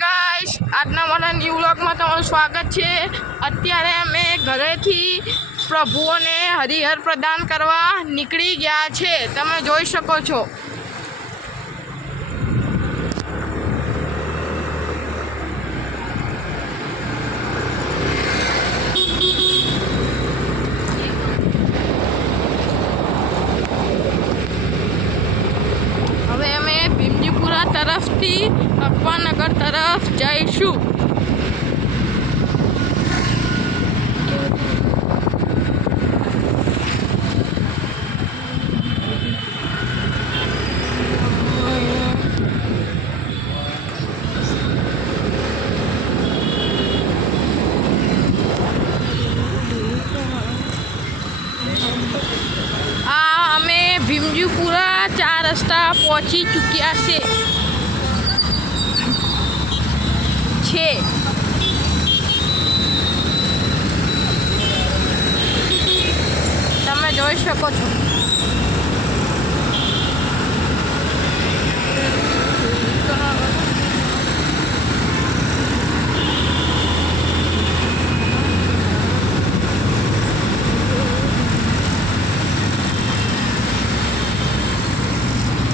Guys, આજના મારા new વ્લોગમાં તમારું સ્વાગત છે। અત્યારે અમે ઘરેથી પ્રભુઓને હરિહર પ્રદાન કરવા નીકળી ગયા છે, તમે જોઈ શકો છો। હવે અમે ભીમજીપુરા તરફથી અકબરનગર તરફ જઈશું। અમે ભીમજીપુરા 4 રસ્તા પહોંચી ચૂક્યા છે। તમે જોઈ શકો છો।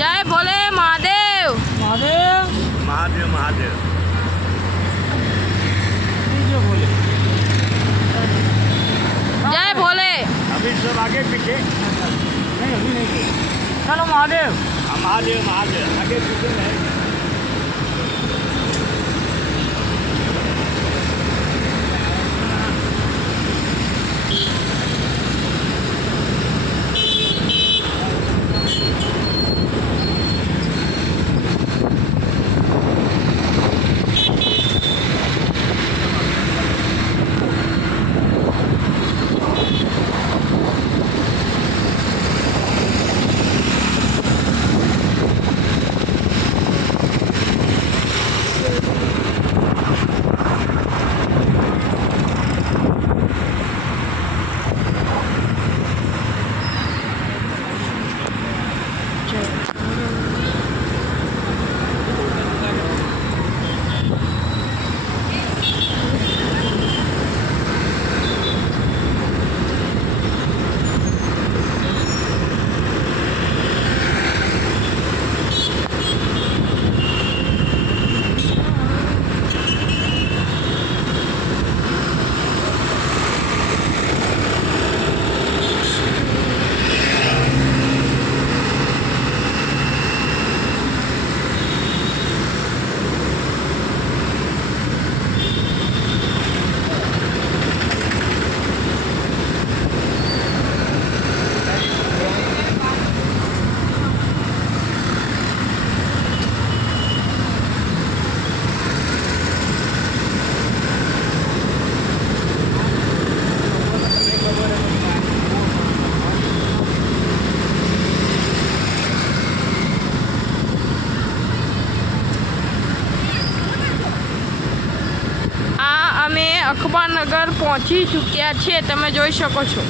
जय भोले महादेव। महादेव महादेव महादेव बोले जय भोले। अभी सब आगे पीछे नहीं अभी नहीं चलो महादेव महादेव महादेव आगे पीछे नहीं। અમે અકબરનગર પહોંચી ચૂક્યા છે, તમે જોઈ શકો છો।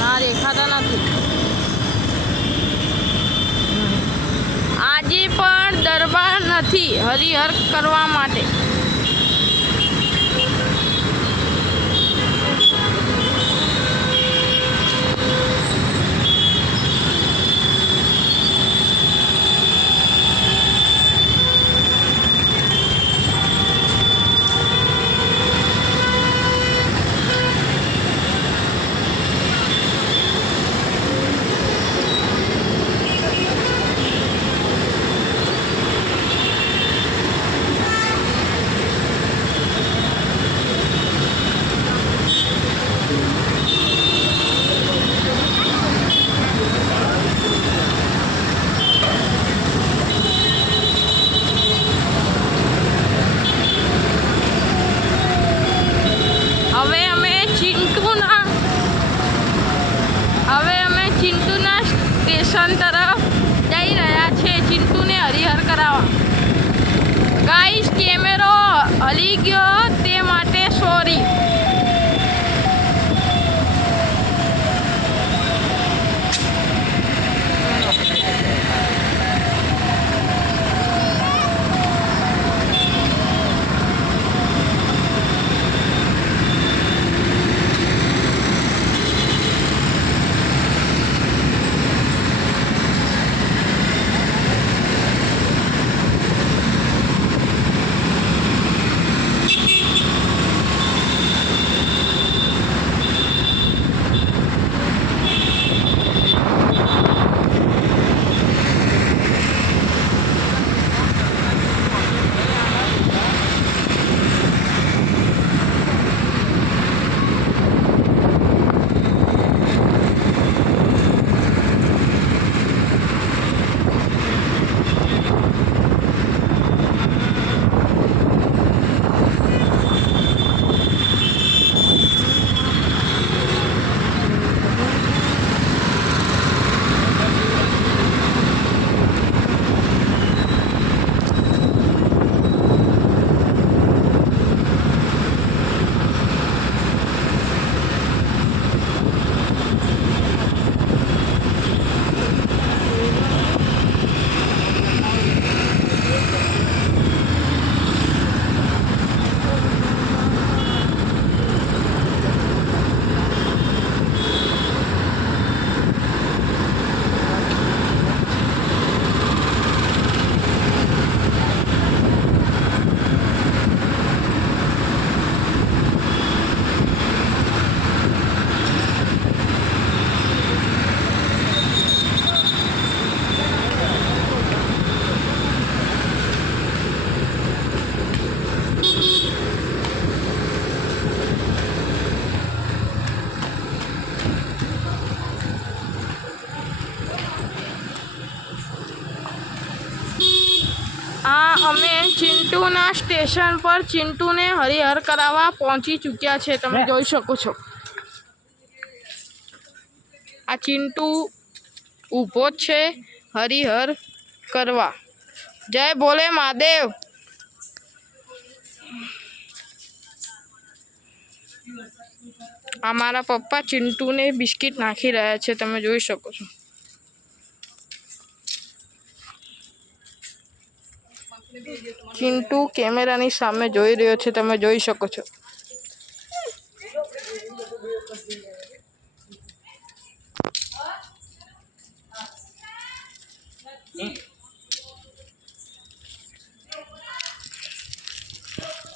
ના દેખાતા નથી। આજે પણ દરબાર નથી હરિહર કરવા માટે। ચિંટુના સ્ટેશન તરફ જઈ રહ્યા છે ચિંટુને હરિહર કરાવવા. ગાઈસ કેમેરો હલી ગયો તે માટે સોરી. અમે ચિંટુના સ્ટેશન પર ચિંટુને હરિહર કરાવવા પહોંચી ચૂક્યા છે. તમે જોઈ શકો છો આ ચિંટુ ઊભો જ છે હરિહર કરવા. જય ભોલે મહાદેવ. આ મારા પપ્પા ચિંટુને બિસ્કિટ નાખી રહ્યા છે. તમે જોઈ શકો છો. ચિંટુ કેમેરાની સામે જોઈ રહ્યો છે. તમે જોઈ શકો છો.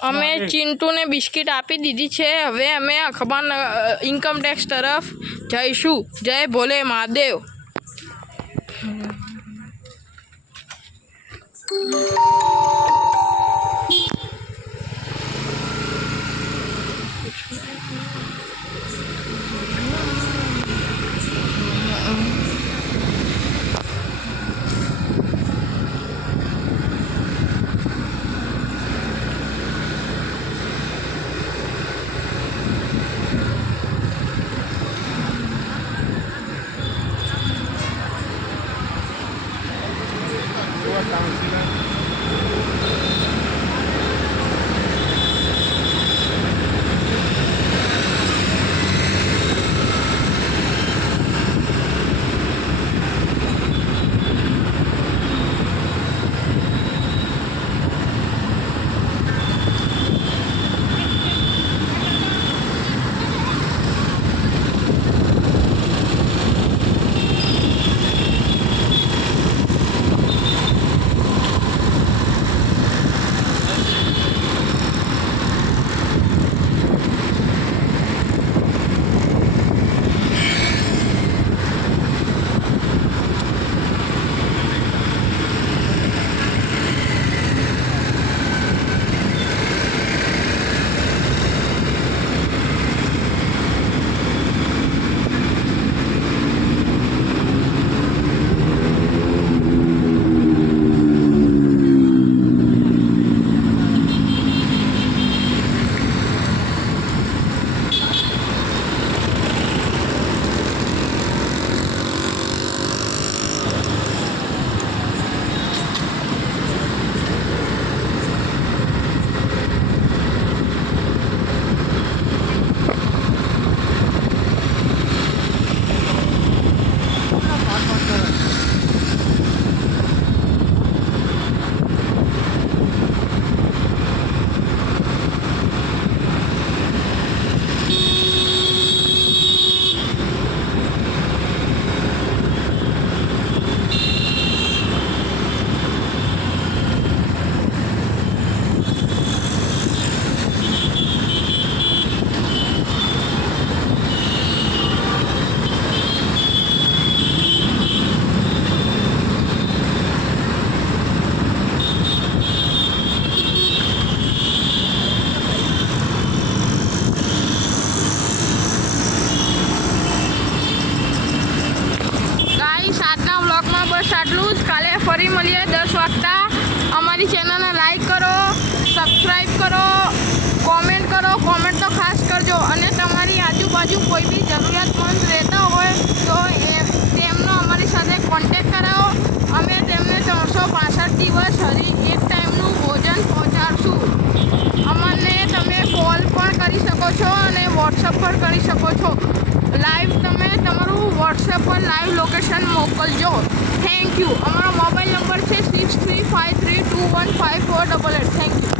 અમે ચિંટુને બિસ્કિટ આપી દીધી છે. હવે અમે અખબાર ઇન્કમટેક્સ તરફ જઈશું. જય ભોલે મહાદેવ. ફરી મળીએ 10 વાગતા. અમારી ચેનલને લાઈક કરો, સબસ્ક્રાઈબ કરો, કોમેન્ટ તો ખાસ કરજો. અને તમારી આજુબાજુ કોઈ બી જરૂરિયાતમંદ રહેતા હોય તો તેમનો અમારી સાથે કોન્ટેક કરાવો. અમે તેમને 365 દિવસ એક ટાઈમનું ભોજન પહોંચાડશું. અમને તમે કોલ પણ કરી શકો છો અને વોટ્સઅપ પણ કરી શકો છો. લાઈવ તમે તમારું વોટ્સએપ પર લાઈવ લોકેશન મોકલજો. Thank you. અમારો મોબાઈલ નંબર છે 6353215488. Thank you.